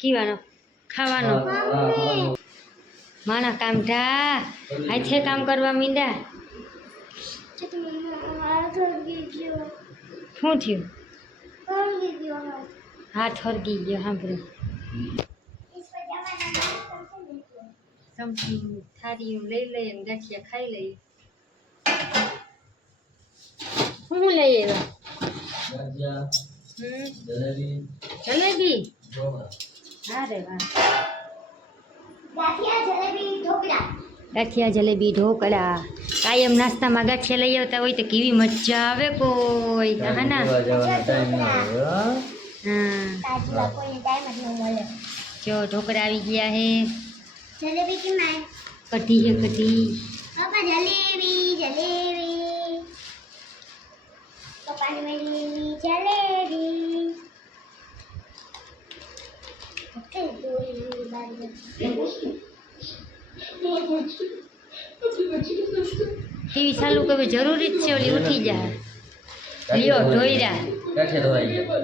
કીવાનો ખાવાનો. માણા કામ કામઢા હાથે કામ કરવા મીંડા. શું થયું? હાથ હરગી ગયો સાંભળો. ચમચી થાળી લઈ લઈએ ને ગાંઠિયા ખાઈ લઈએ શું લઈ આવ્યા? હમ જલેબી અરે વાહ ગાંઠિયા જલેબી ઢોકળા કાયમ નાસ્તામાં ગાંઠિયા લઈ આવતા હોય તો કેવી મજા આવે કોઈ હા ના હા જો ઢોકળા આવી ગયા હે જલેબી કેમ આય કઢી હે કઢી પપ્પા જલેબી જલેબી પપ્પાની મેલી જલેબી ઓકે દોરી બારી ટીવી ચાલુ કરવી જરૂરી જ છે, ઓલી ઉઠી જાય લ્યો ઢોયરા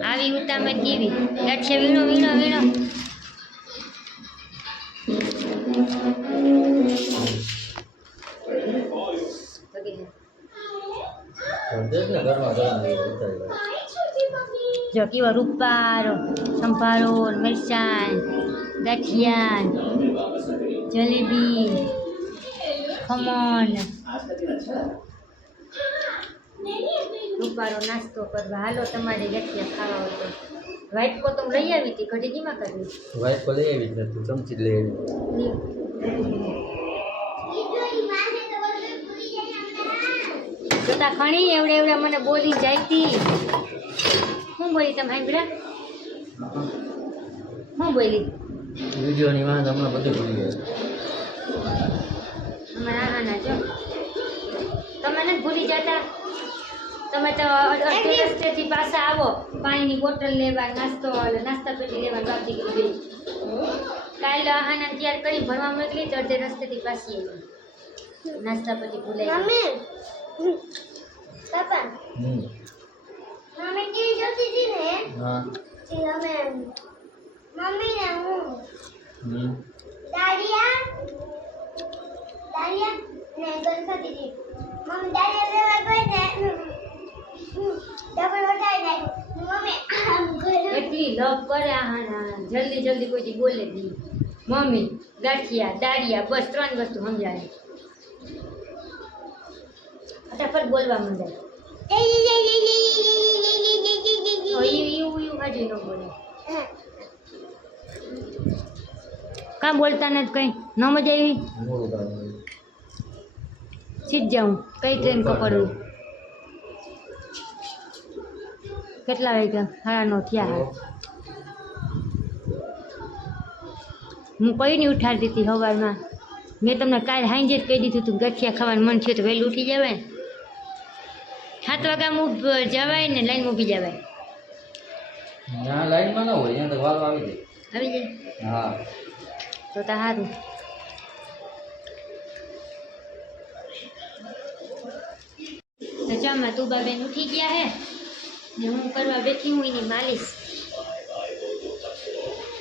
આવી ઉતામે કેવી? ગાંઠિયા વીણો વીણો વીણો. જો કેવો રૂપારો સંભારો મિરચાં ગાંઠિયા જલેબી ખમણ રૂપારો નાસ્તો કરવા હાલો તમારે ગાંઠિયા ખાવા હોય તો વ્હાઈટ કોતમ લઈ આવી હતી ઘડી કીમાં કરવી વાઈફ લઈ આવી જ નથી ચમચી જ લઈ આવી જોતા ઘણી એવડે એવડે મને બોલી જાય તી શું બોલી તમે સાંભળ્યા શું બોલી? વિડીયોની વાત હમણાં બધું ભૂલી ગયા. અમારા આના જો તમે નથી ભૂલી જતા? તમે તો રસ્તેથી પાછા આવો. પાણીની બોટલ લેવા નાસ્તો નાસ્તા પેટી લેવા બાપજી કરી ગઈ કાલે આહાના તૈયાર કરી ભણવા મોકલી તો અડધે રસ્તેથી પાછી આવી નાસ્તા પછી ભૂલાઈ. મમ્મી પપ્પા હમ. મમ્મી ટીવી જોતી હતી ને? હા. તે અમે મમ્મી ને હું હમ. દાડિયા દાડિયા ને ગણપતિ જી મમ્મી દાડિયા લેવા ગઈ ને ડબલ વટાઈ નાખ્યું મમ્મી આમ કર્યું એટલી લવ કરે આહાના જલ્દી જલ્દી કોઈથી બોલે દી મમ્મી ગાંઠિયા દાળિયા બસ ત્રણ વસ્તુ સમજાય. ફટાફટ બોલવા માંડે કાં બોલતા નથી કંઈ ન મજા આવી સીજ જાઉં કઈ ટ્રેન પકડવું કેટલા વાગ્યા સાડા નો થયા હું કઈ નહીં ઉઠાડતી હતી સવારમાં મેં તમને કાલ હાંજે જ કહી દીધું હતું ગઠિયા ખાવાનું મન થયું તો વહેલું ઉઠી જવાય સાત વાગ્યા ઊભ જવાય ને લાઈન ઊભી જવાય. ત્યાં લાઈનમાં ના હોય ત્યાં તો વારો આવી આવી જાય? જાય હા. તો તો સારું તો ચામાં તું બેન ઉઠી ગયા હે. ને હું કરવા બેઠી હું એની માલિશ.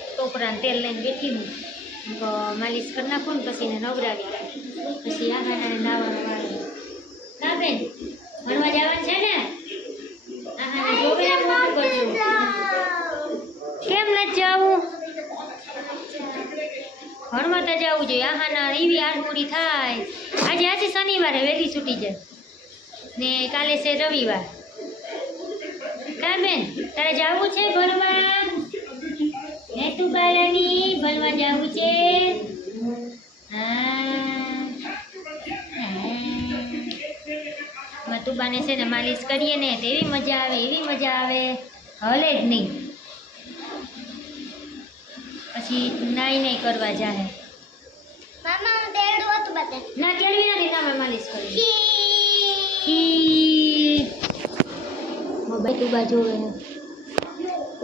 ટોપરાને તેલ લઈને બેઠી હું. હું માલિશ કરી નાખું ને પછી એને નવરાવી. પછી આહાને નાવાનો વાળો. ના બેન ભણવા જવાનું છે ને આહાને જોવે મોટું કરજો કેમ નથી જવું ભણવા તો જવું જોઈએ. આહાના એવી આડમુડી થાય. આજે આજે શનિવારે વહેલી છૂટી જાય. ને કાલે છે રવિવાર. કા બેન, તારે જવું છે ભણવા? હે તું બારાની ભણવા જવું છે? હા. હા. તુબાને છે ને માલિશ કરીએ ને, તો એવી મજા આવે, એવી મજા આવે. હલે જ નહીં. પછી નાઈ નાઈ કરવા જાહે. મામા હું તેડું હતું બતે ના કેળવી નથી તમે માલિશ કરી કી મોબાઈલ તું બાજુ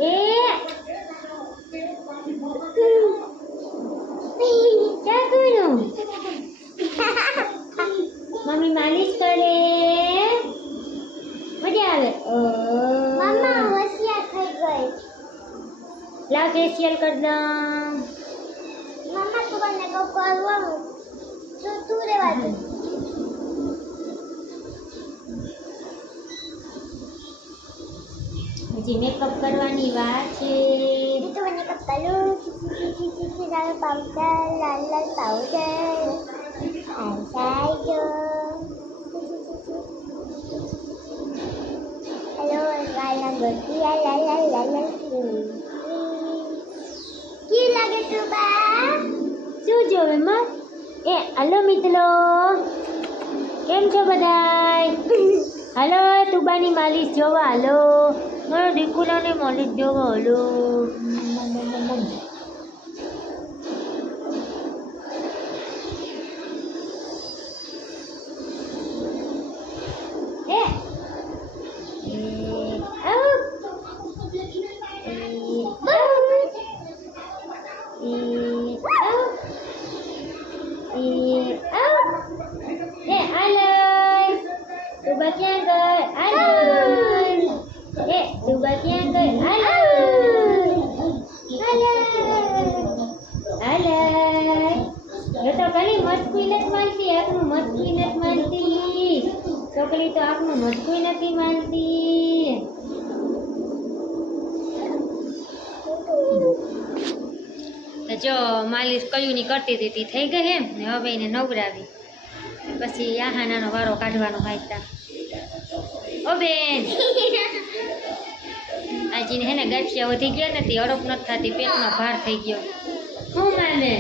એ. મમ્મી માલિશ કરે. મજા આવે. મામા હોશિયાર થઈ ગઈ. લા ફેશિયલ કરી દઉં. મને કહું કરવાનું તું તું રેવા દે હજી મેકઅપ કરવાની વાર છે તું તો મને કપ કરું ચીચી ચીચી ચીચી લાલ પાવડર લાલ લાલ પાવડર આઈસાઈડ હેલો લાલ ગોટી લાલ લાલ લાલ લાલ લાલ કી લાગે તું બા શું એમાં? એ, હલો મિત્રો. કેમ છો બધાય? હલો, તુબાની માલિશ જોવા, હલો. મારો દીકુલાને માલિશ જોવા, હલો. તુબા ક્યાં ગઈ હાલો તો ખાલી મસ્તી નથી માનતી આંખનું મસ્તી નથી માનતી છોકરી તો આંખનું મસ્તી નથી માનતી જો માલિશ કયુંની કરતી હતી થઈ ગઈ એમ. ને હવે એને નવરાવી. પછી આહાનાનો વારો કાઢવાનો હાઈતા ઓ બેન! આજીને હે ને ગાંઠિયા વધી ગયા નથી અડપ નથી થતી પેટમાં ભાર થઈ ગયો. શું માને?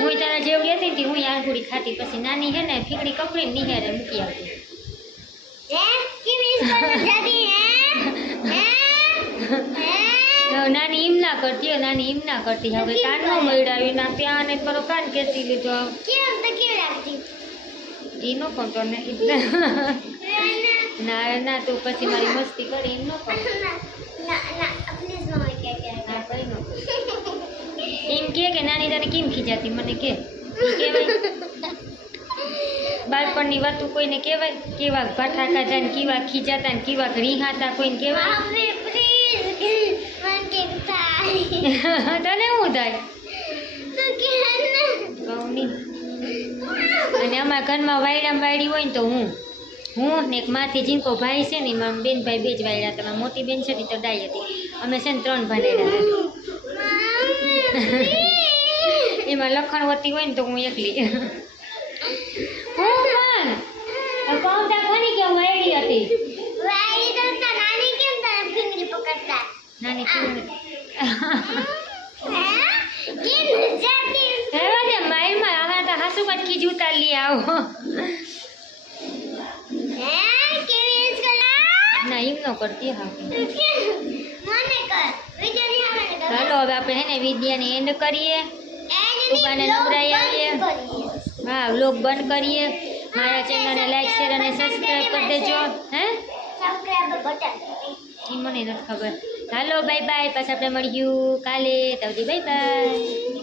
હું તારા જેવું લેતી હતી હું આંગુડી ખાતી પછી નાની હે ને ફીકડી કપડીને નિહારે મૂકી આવતી હવે નાની એમ ના કરતી હવે નાની એમ ના કરતી. હવે કાન નો મળાવી ના ત્યાં ને મારો કાન કેસી લીધો. ઈ નો પણ તને ના ના તું પછી મારી મસ્તી કરી એમ નો એમ કે કે નાની તને કેમ ખીજાતી? મને કે બાળપણની વાતો કોઈને કહેવાય? કેવા ભાઠા ખાધા ને કેવા ખીજાતા ને કેવા રીહાતા કોઈને કહેવાય? તને શું થાય? અને અમારા ઘરમાં વાયડામાં વાયડી હોય ને તો હું? હું ને એક માથી જીંકો ભાઈ છે ને એમાં બેન ભાઈ બે જ વાયડા હતા. મોટી બેન છે ને તો ડાઈ હતી. અમે છે ને ત્રણ ભાનેડા એમાં લખણવતી હોય ને તો હું એકલી. હું પણ. કહું ખરી કે હું વાયડી હતી? નાની રહેવા દે માઈલમાં આવા તો હાસુ કટકી જૂતા લઈ આવો. ના કરતી હા. ચાલો હવે આપણે હે ને વિદ્યાને એન્ડ કરીએ. ઉભાને નવરાઈ આવીએ. હા વ્લોગ બંધ કરીએ. મારા ચેનલને લાઈક શેર અને સબસ્ક્રાઈબ કરી દેજો. હે? એ મને નથી ખબર. હાલો બાય બાય પાછા આપણે મળ્યું કાલે. તવજી બાય બાય